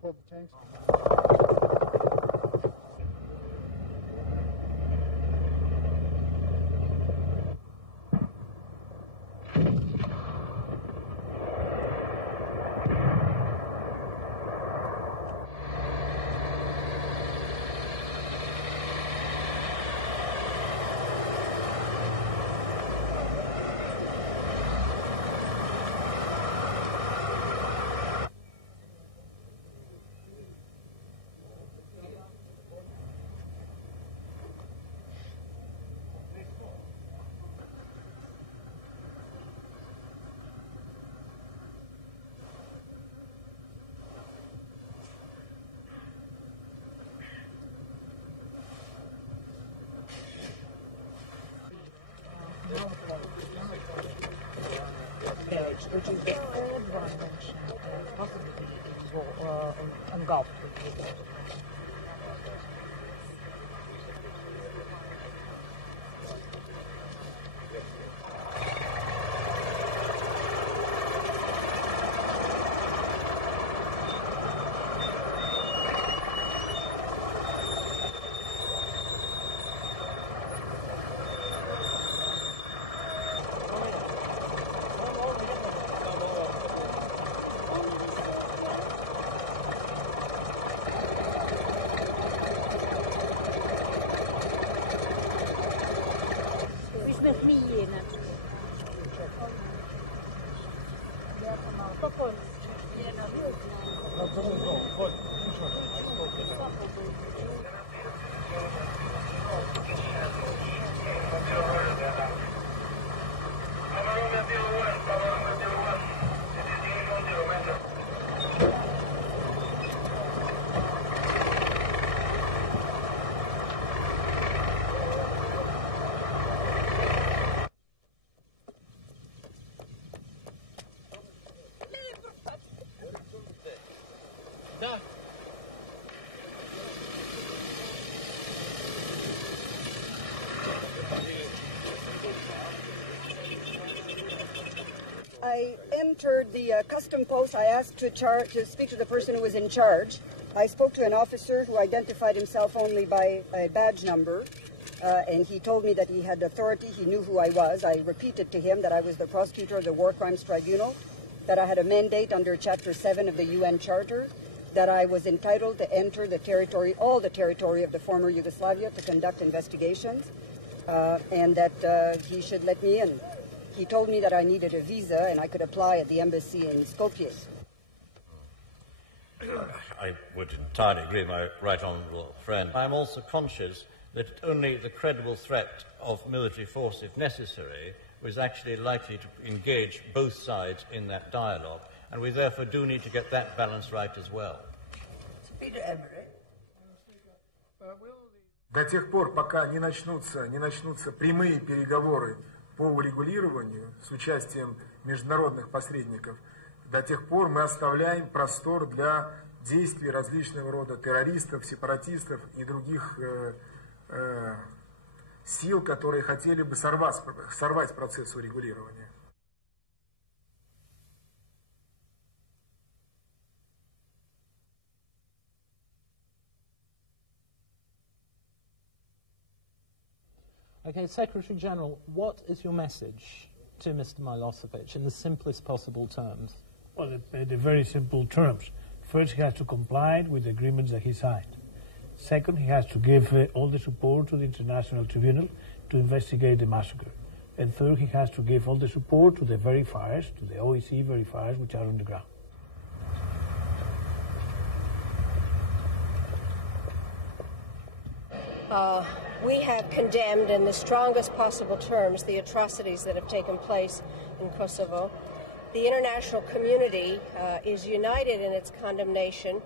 pull the tanks. Очень два раньше. Ангал. I entered the custom post. I asked to speak to the person who was in charge. I spoke to an officer who identified himself only by a badge number, and he told me that he had authority. He knew who I was. I repeated to him that I was the prosecutor of the War Crimes Tribunal, that I had a mandate under Chapter 7 of the UN Charter, that I was entitled to enter the territory, all the territory of the former Yugoslavia, to conduct investigations, and that he should let me in. He told me that I needed a visa and I could apply at the embassy in Skopje. I would entirely agree with my right honourable friend. I'm also conscious that only the credible threat of military force, if necessary, was actually likely to engage both sides in that dialogue, and we therefore do need to get that balance right as well. До тех пор, пока не начнутся прямые переговоры по урегулированию с участием международных посредников, до тех пор мы оставляем простор для действий различного рода террористов, сепаратистов и других сил, которые хотели бы сорвать процесс урегулирования. Okay, Secretary General, what is your message to Mr. Milosevic in the simplest possible terms? Well, in very simple terms. First, he has to comply with the agreements that he signed. Second, he has to give all the support to the International Tribunal to investigate the massacre. And third, he has to give all the support to the verifiers, to the OEC verifiers, which are on the ground. We have condemned in the strongest possible terms the atrocities that have taken place in Kosovo. The international community is united in its condemnation.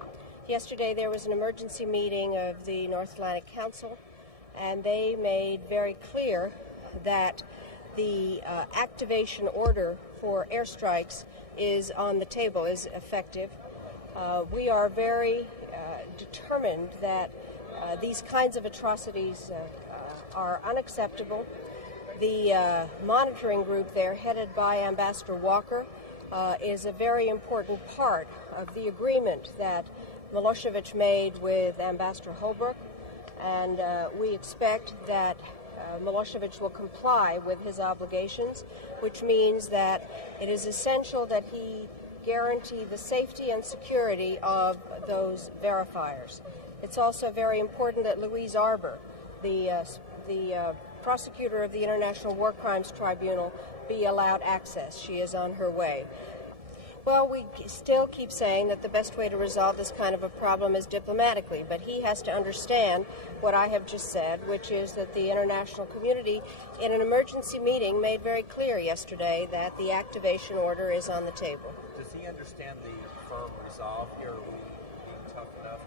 Yesterday there was an emergency meeting of the North Atlantic Council, and they made very clear that the activation order for airstrikes is on the table, is effective. We are very determined that these kinds of atrocities are unacceptable. The monitoring group there, headed by Ambassador Walker, is a very important part of the agreement that Milosevic made with Ambassador Holbrooke, and we expect that Milosevic will comply with his obligations, which means that it is essential that he guarantee the safety and security of those verifiers. It's also very important that Louise Arbour, the prosecutor of the International War Crimes Tribunal, be allowed access. She is on her way. Well, we still keep saying that the best way to resolve this kind of a problem is diplomatically, but he has to understand what I have just said, which is that the international community, in an emergency meeting, made very clear yesterday that the activation order is on the table. Does he understand the firm resolve here? Are we being tough enough?